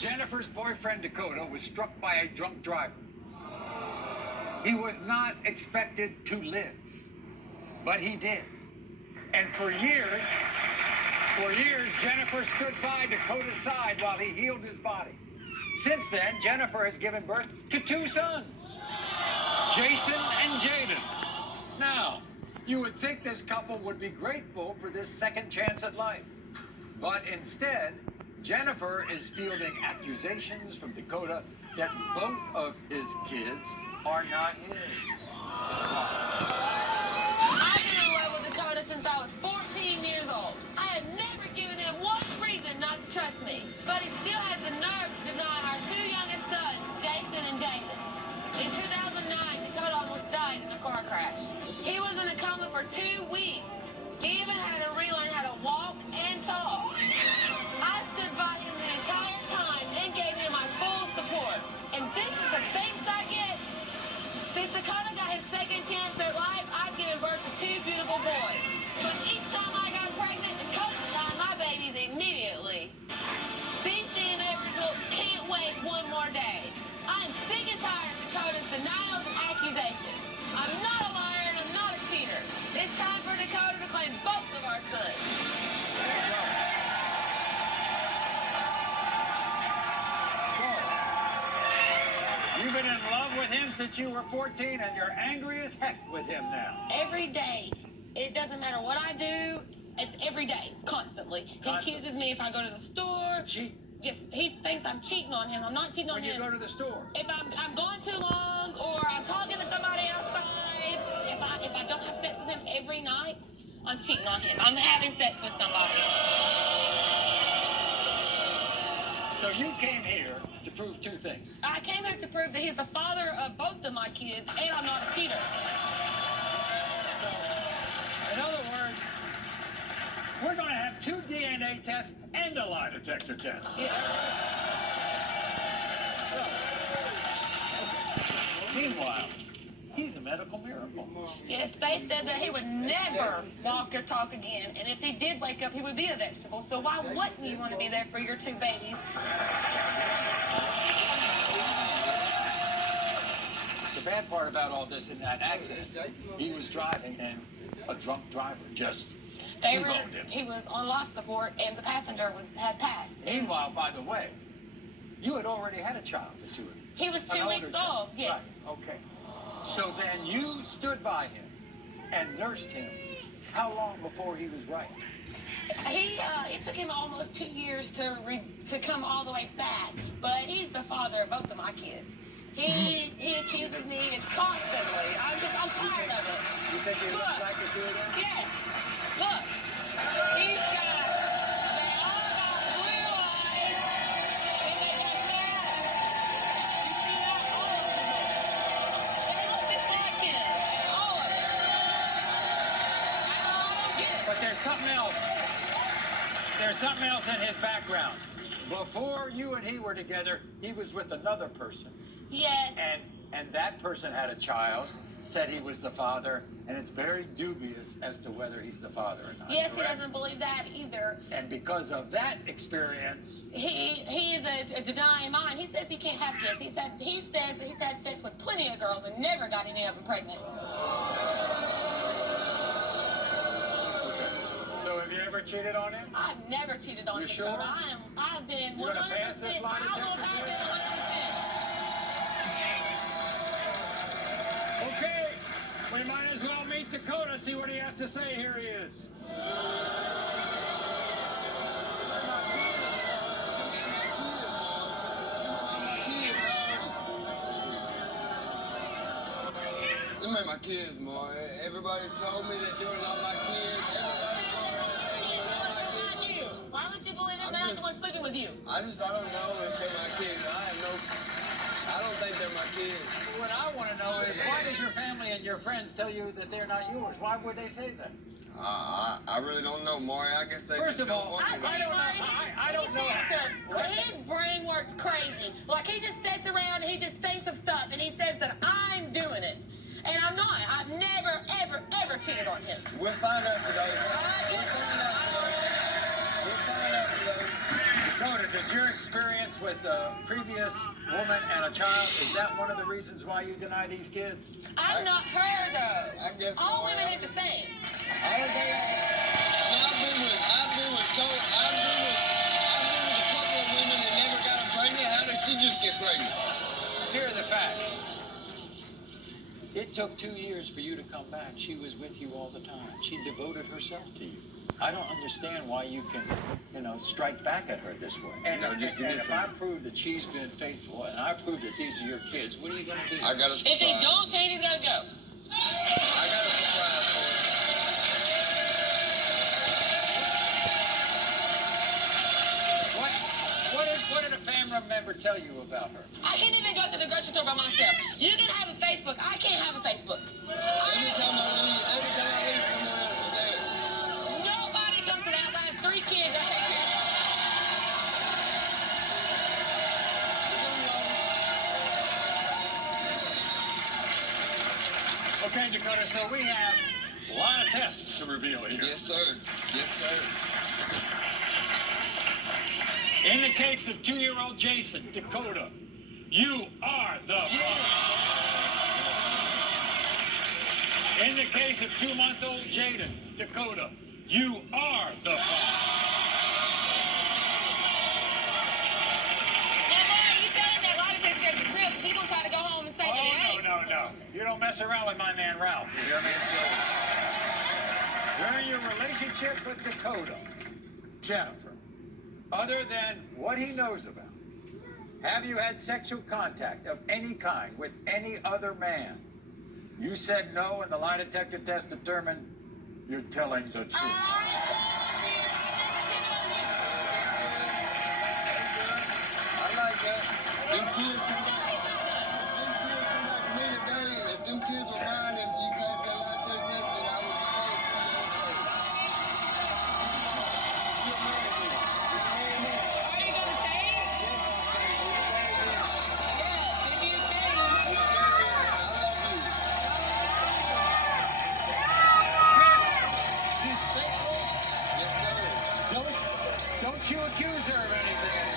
Jennifer's boyfriend, Dakota, was struck by a drunk driver. He was not expected to live, but he did. And for years, Jennifer stood by Dakota's side while he healed his body. Since then, Jennifer has given birth to 2 sons, Jason and Jaden. Now, you would think this couple would be grateful for this second chance at life. But instead, Jennifer is fielding accusations from Dakota that both of his kids are not his. I've been in love with Dakota since I was 14 years old. I had never given him one reason not to trust me. But he still has the nerve to deny our 2 youngest sons, Jason and Jaden. In 2009, Dakota almost died in a car crash. He was in a coma for 2 weeks. He even had to relearn how to walk and talk. I stood by him the entire time and gave him my full support. And this is the thanks I get. Since Dakota got his second chance at life, I've given birth to 2 beautiful boys. But each time I got pregnant, Dakota denied my babies immediately. These DNA results can't wait one more day. I'm sick and tired of Dakota's denials and accusations. I'm not a liar and I'm not a cheater. It's time for Dakota to claim both of our sons. You've been in love with him since you were 14, and you're angry as heck with him now. Every day. It doesn't matter what I do. It's every day. It's constantly. He accuses me if I go to the store. Cheat? Yes, he thinks I'm cheating on him. I'm not cheating on him. When you go to the store? If I'm going too long or I'm talking to somebody outside, if I don't have sex with him every night, I'm cheating on him. I'm having sex with somebody. So you came here to prove 2 things. I came here to prove that he's the father of both of my kids and I'm not a cheater. So, in other words, we're going to have 2 DNA tests and a lie detector test. Yeah. Meanwhile, he's a medical miracle. Yes, they said that he would never walk or talk again, and if he did wake up, he would be a vegetable. So why wouldn't you want to be there for your 2 babies? The bad part about all this in that accident, he was driving and a drunk driver just T-boned him. He was on life support, and the passenger had passed. Meanwhile, by the way, you had already had a child, the 2 of you. He was 2 weeks old, yes. Right. Okay. So then you stood by him and nursed him. How long before he was right? It took him almost 2 years to come all the way back, but he's the father of both of my kids. He accuses me constantly. I'm tired of it. You think he looks like a dude? Yes. Look. They all got blue eyes. And they got sad. You see that? All of them. They look just like him. All of them. I don't get it. But there's something else. There's something else in his background. Before you and he were together, he was with another person. Yes. And that person had a child, said he was the father, and it's very dubious as to whether he's the father or not. Yes, correct? He doesn't believe that either. And because of that experience, he is a denying mind. He says he can't have kids. He says that he's had sex with plenty of girls and never got any of them pregnant. okay. So have you ever cheated on him? I've never cheated on You him. sure? I've been 100%. You're gonna pass this lie I will detector pass test? it 100%. Okay, we might as well meet Dakota, see what he has to say. Here he is. Them ain't my kids, Maury. Everybody's told me that they're not my kids. Everybody's going around saying they're not my kids. Not you. Why would you believe it? They're not the one sleeping with you. I don't know if they're my kids. I don't think they're my kids. What I want to know is, why does your family and your friends tell you that they're not yours? Why would they say that? I really don't know, Maury. I guess they First just of all, don't want me. I don't know. His brain works crazy. Like, he just sits around and he just thinks of stuff, and he says that I'm doing it. And I'm not. I've never, ever, ever cheated on him. We'll find out today. We'll find out today. Dakota, does Is your experience with a previous woman and a child, is that one of the reasons why you deny these kids? I'm not her, though. I guess All so. women ain't the same. I don't think I've been with a couple of women that never got them pregnant. How does she just get pregnant? Here are the facts. It took 2 years for you to come back. She was with you all the time. She devoted herself to you. I don't understand why you can, strike back at her this way. And, No, just to and be if fair. I prove that she's been faithful, and I prove that these are your kids, what are you going to do? I got a surprise. If he don't change, he's gotta go. I got a surprise for you. What did a family member tell you about her? I can't even go to the grocery store by myself. You can have a Facebook. I can't have a Facebook. Every time I leave somewhere else is there. Nobody comes to the house. I have 3 kids. I take care of. Okay, Dakota, so we have a lot of tests to reveal here. Yes, sir. Yes, sir. In the case of 2-year-old Jason, Dakota, you are the father. In the case of 2-month-old Jaden, Dakota, you are the father. Now, Maury, you tell him that lie detector gave you crib, 'cause he's gonna try to go home and say that it ain't. No. You don't mess around with my man Ralph. You hear me? During your relationship with Dakota, Jennifer, other than what he knows about, have you had sexual contact of any kind with any other man? You said no, and the lie detector test determined you're telling the truth. I like that. Them kids come back to me today. If them kids were mine, if you passed that lie detector test, then I would be Are you gonna change? Yes, if you change. She's faithful. Yes, sir. Don't you accuse her of anything.